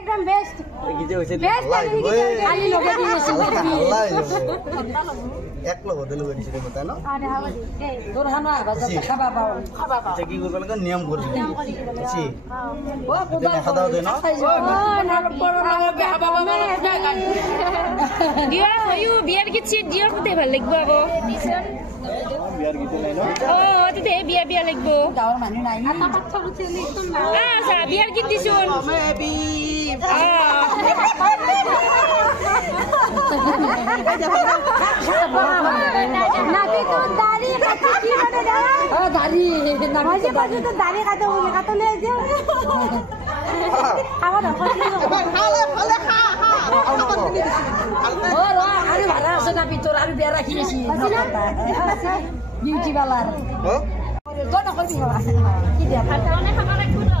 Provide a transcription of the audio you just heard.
একদম বেস্ট কি যে হইছে খালি লগে দিয়েছি এক লগ দিল গেছে কথা না আরে হাওয়া দে তোর হানা বাজা খাবা পাও এটা কি করবে লাগা নিয়ম করবে বুঝছি ও কোদা খাওয়া দে না না পড়ো না বাবা বিয়া হইও বিয়ার কিছু দিও কতে ভাল লাগবো আগো বিয়ার গীত নাই না ও ততে বিয়া বিয়া লাগবো গাওর মানুহ নাই আতা পাথর ছেলে তো না আচ্ছা বিয়ার গীত দিছুন নাকি তো দাড়ি কাটে কি বলে না ও দাড়ি না মাঝে মাঝে তো দাড়ি কাটলে যে আমার ও র আরে ভাড়া আছে না ভিতর আমি বিয়া রাখি গেছি বিউটি পার্লার হ্যাঁ তো না করবি কি দিয়া অনেক খাবার রাখবো